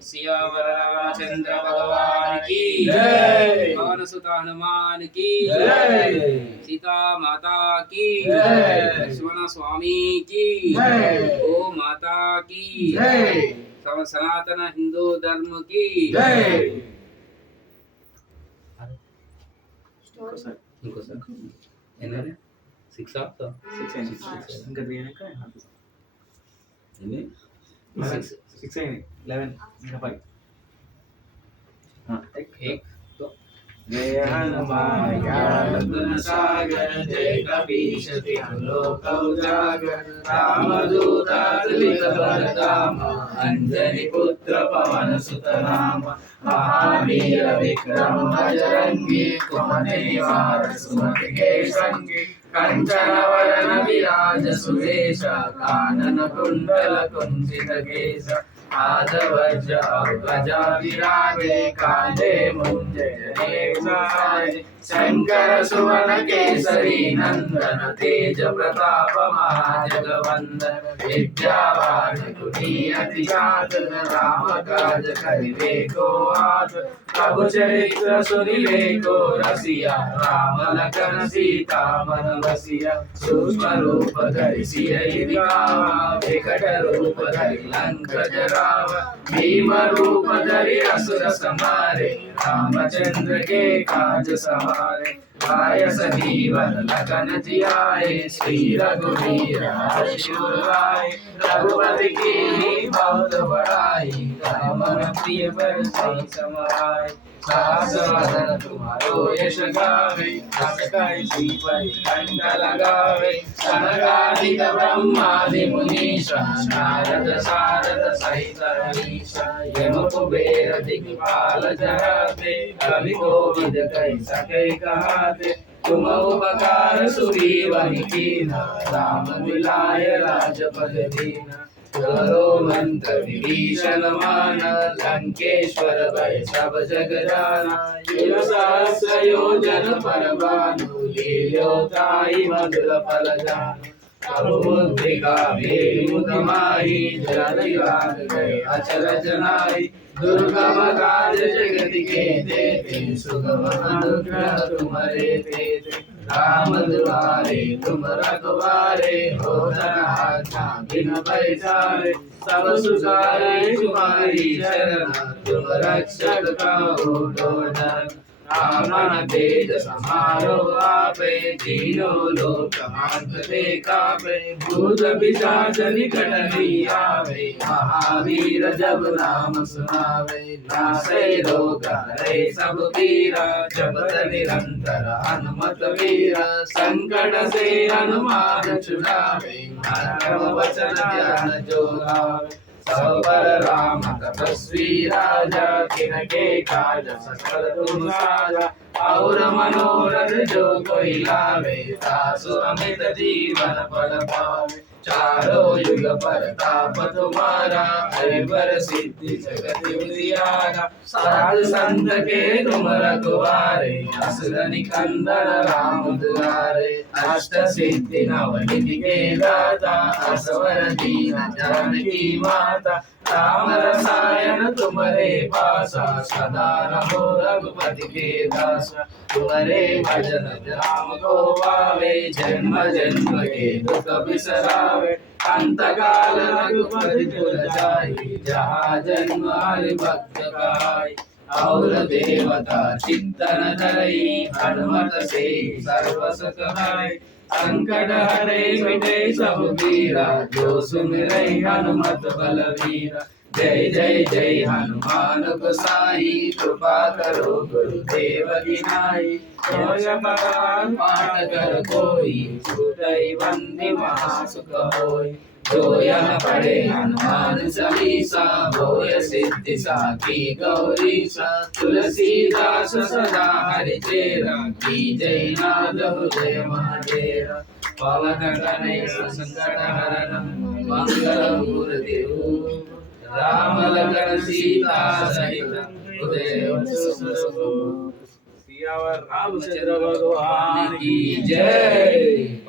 सियावर रामचंद्र भगवान की जय। पवन सुत हनुमान की जय। सीता माता की जय। लक्ष्मण स्वामी की जय। गो माता की जय। सनातन हिंदू धर्म की जय। इंकोसार 6 after 6 ఇంకా 3 అయినాక ini 6 అయినాయి 11 ఇంకా 5 एक तो जय हनुमान ज्ञान गुण सागर जय कपीश तिहु लोक उजागर रामदूत अतुलित बल धाम अंजनी पुत्र पवन सुत नाम महावीर विक्रम बजरंगी कुमति निवार सुमति के संगी कंचन वरण विराज सुरेश कानन कुंडल कुंचित केश आदवज्र गजा विराजे कांधे मुंजे जनेसाय शंकर सुवन केसरी नंदन तेज प्रताप महाजगवंदन विद्यावान गुणी अति चातुर राम काज करिवे को आतुर प्रभु चरित्र सुनिवे को रसिया राम लखन सीता मन बसिया सूक्ष्म रूप धरि सियहि दिखावा विकट रूप धरि लंक जरावा भीम रूप धरि असुर संहारे रामचंद्र के काज सवारे आय सजीवन लखन जियाए श्री रघुवीर हर्षुर लाए रघुपति की बहुत बड़ाई रामन प्रिय बरसई समाए सहस्र तुम्हारो यश गावे असकई कंठ लगावे सनकादिक ब्रह्मादि मुनीश नारद सारद सहित हरीश यम कुबेर दिक्पाल जहाते कवि कोविद कहि सके कहाते तुम उपकार सुग्रीव कीना राम मिलाय राजपद दीना करो मंत्र विभीषण माना लंकेश्वर भय सब जग जाना युग सहस्र योजन पर भानु लील्योताहि मधुर फल जानु मुद्रिका मुदमाही जलधि लाग गए अचरज नाहि दुर्गम काज जगत के देते सुगम अनुग्रह तुम्हारे तेते राम दुआरे तुम रखवारे हो धन बिन पैसारे सब सुखारे तुम्हारी शरण तुम रक्षक काहू डोरन रावण तेज समारो आपे तीनों लोक हांकते कापे भूत पिशाच निकट नहीं आवे महावीर जब नाम सुनावे नासे रोग हरे सब पीरा जपत निरंतर हनुमत वीरा संकट से हनुमान छुड़ावे मरम वचन ध्यान जो लावे सब पर राम तपस्वी राजा तिनके काज सकल तुम साजा और मनोरथ जो कोई लावे तासु अमित जीवन फल पावे चारों युग परताप तुम्हारा हरिवर सिद्धि जगत उजियारा साधु संत के तुम रखवारे असुर निकंदन राम दुलारे अष्ट सिद्धि नवनिधि के दाता असवर दीन जानकी माता राम रसायन तुम्हारे पासा सदा रहो रघुपति के दासा तुम्हारे भजन राम को पावे जन्म जन्म के दुख बिसरावे अंत काल रघुपति पुर जाई जहाँ जन्म हरि भक्त कहाई और देवता चित्तन धरई हनुमत से सर्व सुख पाई संकट हरे मिटे सब पीरा जो सुमिरै हनुमत बलवीरा जय जय जय हनुमान गोसाई कृपा करो गुरुदेव की नाई जो पाठ कर कोई छूटई बंदी महासुख होई जो यह पढ़े हनुमान चालीसा होय सिद्धि साखी गौरीसा तुलसीदास सदा हरि चेरा की जय नाद जय महादेव पवन तनय संकट हरण मंगल गुरुदेव राम लखन सीता सहित उदय सियावर रामचंद्र भगवान की जय।